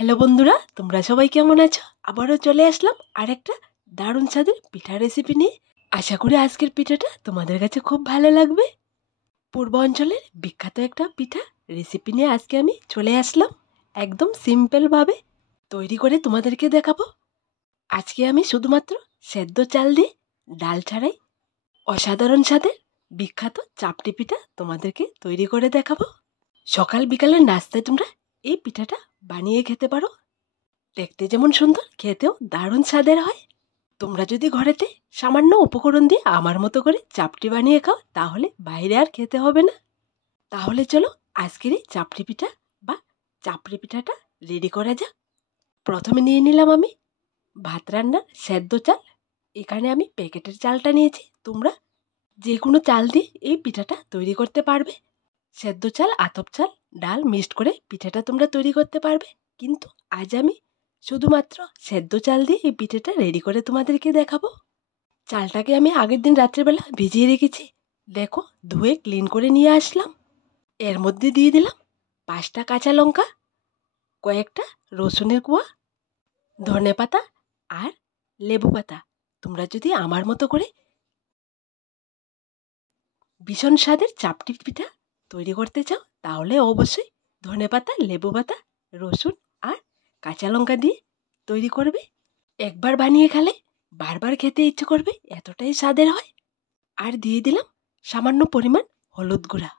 Hello বন্ধুরা, তোমরা সবাই কেমন আছো? আবারও চলে আসলাম আরেকটা দারুণ স্বাদের পিঠা রেসিপি নিয়ে। আশা করি আজকের পিঠাটা তোমাদের কাছে খুব ভালো লাগবে। পূর্ব অঞ্চলের বিখ্যাত একটা পিঠা রেসিপি নিয়ে আজকে আমি চলে আসলাম একদম সিম্পলভাবে তৈরি করে তোমাদেরকে দেখাবো। আজকে আমি শুধুমাত্র সেদ্ধ চাল দিয়ে ডাল ছাড়াই অসাধারণ স্বাদের বিখ্যাত চাপটি পিঠা তোমাদেরকে তৈরি করে দেখাবো। সকাল বিকালের নাস্তায় তোমরা এই পিঠাটা বানিয়ে খেতে পারো। দেখতে যেমন সুন্দর, খেতেও দারুণ স্বাদের হয়। তোমরা যদি ঘরেতে সামান্য উপকরণ দিয়ে আমার মতো করে চাপটি বানিয়ে খাও, তাহলে বাইরে আর খেতে হবে না। তাহলে চলো আজকের এই চাপটি পিঠা বা চাপড়ি পিঠাটা রেডি করা যাক। প্রথমে নিয়ে নিলাম আমি ভাত রান্নার সেদ্ধ চাল। এখানে আমি প্যাকেটের চালটা নিয়েছি। তোমরা যে কোনো চাল দিয়ে এই পিঠাটা তৈরি করতে পারবে। সেদ্ধ চাল, আতপ চাল, ডাল মিক্সড করে পিঠাটা তোমরা তৈরি করতে পারবে। কিন্তু আজ আমি শুধুমাত্র সেদ্ধ চাল দিয়ে এই পিঠাটা রেডি করে তোমাদেরকে দেখাবো। চালটাকে আমি আগের দিন রাত্রেবেলা ভিজিয়ে রেখেছি। দেখো, ধুয়ে ক্লিন করে নিয়ে আসলাম। এর মধ্যে দিয়ে দিলাম 5টা কাঁচা লঙ্কা, কয়েকটা রসুনের কোয়া, ধনে পাতা আর লেবু পাতা। তোমরা যদি আমার মতো করে ভীষণ স্বাদের চাপটি পিঠা তৈরি করতে চাও, তাহলে অবশ্যই ধনে পাতা, লেবু পাতা, রসুন আর কাঁচা লঙ্কা দিয়ে তৈরি করবে। একবার বানিয়ে খেলে বারবার খেতে ইচ্ছে করবে, এতটাই স্বাদের হয়। আর দিয়ে দিলাম সামান্য পরিমাণ হলুদ গুঁড়া,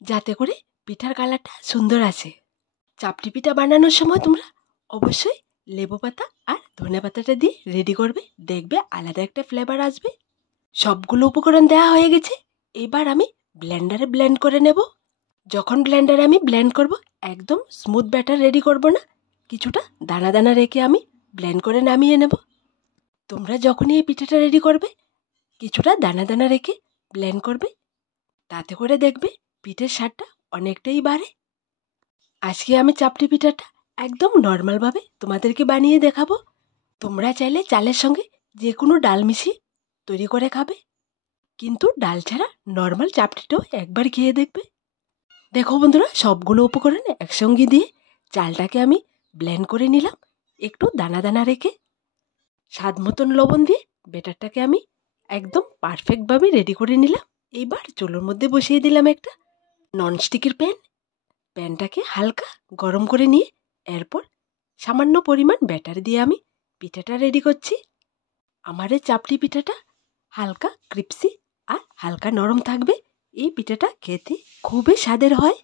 যাতে করে পিঠার কালারটা সুন্দর আসে। চাপটি পিঠা বানানোর সময় তোমরা অবশ্যই লেবু পাতা আর ধনে পাতাটা দিয়ে রেডি করবে, দেখবে আলাদা একটা ফ্লেভার আসবে। সবগুলো উপকরণ দেওয়া হয়ে গেছে। এবার আমি ব্লেন্ডারে ব্লেন্ড করে নেব। যখন ব্লেন্ডারে আমি ব্লেন্ড করব, একদম স্মুথ ব্যাটার রেডি করব না, কিছুটা দানা দানা রেখে আমি ব্লেন্ড করে নামিয়ে নেব। তোমরা যখনই এই পিঠাটা রেডি করবে, কিছুটা দানা দানা রেখে ব্লেন্ড করবে, তাতে করে দেখবে পিঠের স্বাদটা অনেকটাই বাড়ে। আজকে আমি চাপটি পিঠাটা একদম নর্মালভাবে তোমাদেরকে বানিয়ে দেখাবো। তোমরা চাইলে চালের সঙ্গে যে কোনো ডাল মিশিয়ে তৈরি করে খাবে, কিন্তু ডাল ছাড়া নর্মাল চাপটিটাও একবার খেয়ে দেখবে। দেখো বন্ধুরা, সবগুলো উপকরণ একসঙ্গে দিয়ে চালটাকে আমি ব্লেন্ড করে নিলাম, একটু দানা দানা রেখে। স্বাদ মতন লবণ দিয়ে ব্যাটারটাকে আমি একদম পারফেক্টভাবে রেডি করে নিলাম। এইবার চুলোর মধ্যে বসিয়ে দিলাম একটা ননস্টিকের প্যান। প্যানটাকে হালকা গরম করে নিয়ে এরপর সামান্য পরিমাণ ব্যাটার দিয়ে আমি পিঠাটা রেডি করছি। আমার এই চাপটি পিঠাটা হালকা ক্রিপসি আর হালকা নরম থাকবে। এই পিঠাটা খেতে খুবই স্বাদের হয়।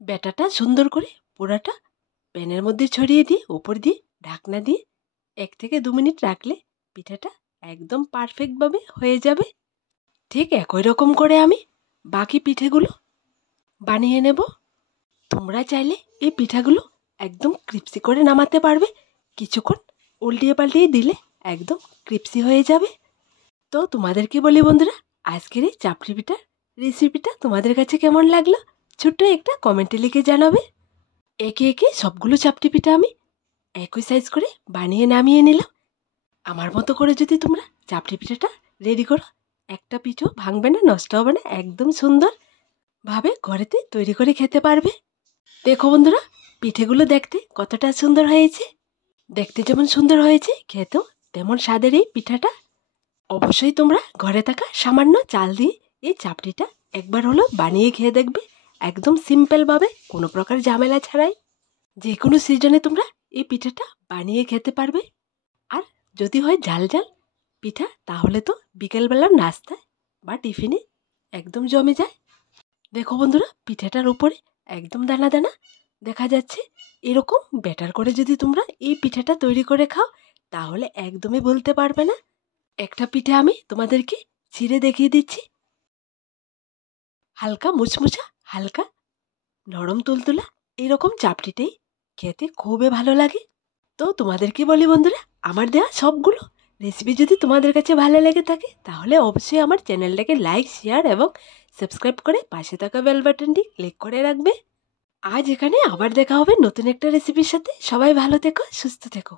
ব্যাটারটা সুন্দর করে পুরাটা প্যানের মধ্যে ছড়িয়ে দিয়ে উপর দিয়ে ঢাকনা দিয়ে 1 থেকে 2 মিনিট রাখলে পিঠাটা একদম পারফেক্টভাবে হয়ে যাবে। ঠিক একই রকম করে আমি বাকি পিঠেগুলো বানিয়ে নেব। তোমরা চাইলে এই পিঠাগুলো একদম ক্রিপসি করে নামাতে পারবে। কিছুক্ষণ উল্টিয়ে পাল্টিয়ে দিলে একদম ক্রিপসি হয়ে যাবে। তো তোমাদেরকে বলি বন্ধুরা, আজকের এই চাপড়ি পিঠার রেসিপিটা তোমাদের কাছে কেমন লাগলো ছোট্ট একটা কমেন্টে লিখে জানাবে। একে একে সবগুলো চাপটি পিঠা আমি একই সাইজ করে বানিয়ে নামিয়ে নিলাম। আমার মতো করে যদি তোমরা চাপটি পিঠাটা রেডি করো, একটা পিঠেও ভাঙবে না, নষ্ট হবে না, একদম সুন্দরভাবে ঘরেতে তৈরি করে খেতে পারবে। দেখো বন্ধুরা, পিঠেগুলো দেখতে কতটা সুন্দর হয়েছে। দেখতে যেমন সুন্দর হয়েছে, খেতেও তেমন স্বাদের এই পিঠাটা। অবশ্যই তোমরা ঘরে থাকা সামান্য চাল দিয়ে এই চাপটিটা একবার হলো বানিয়ে খেয়ে দেখবে, একদম সিম্পলভাবে, কোনো প্রকার ঝামেলা ছাড়াই। যে কোনো সিজনে তোমরা এই পিঠাটা বানিয়ে খেতে পারবে। আর যদি হয় ঝাল ঝাল পিঠা, তাহলে তো বিকেলবেলার নাস্তায় বা টিফিনে একদম জমে যায়। দেখো বন্ধুরা, পিঠাটার উপরে একদম দানা দানা দেখা যাচ্ছে। এরকম ব্যাটার করে যদি তোমরা এই পিঠাটা তৈরি করে খাও, তাহলে একদমই বলতে পারবে না। একটা পিঠা আমি তোমাদেরকে ছিঁড়ে দেখিয়ে দিচ্ছি। হালকা মুচমুচা, হালকা নরম তুলতুলা এরকম চাপটিটাই খেতে খুবই ভালো লাগে। তো তোমাদেরকে বলি বন্ধুরা, আমার দেওয়া সবগুলো রেসিপি যদি তোমাদের কাছে ভালো লেগে থাকে, তাহলে অবশ্যই আমার চ্যানেলটাকে লাইক, শেয়ার এবং সাবস্ক্রাইব করে পাশে থাকা বেল বাটনটি ক্লিক করে রাখবে। আজ এখানে আবার দেখা হবে নতুন একটা রেসিপির সাথে। সবাই ভালো থেকো, সুস্থ থেকো।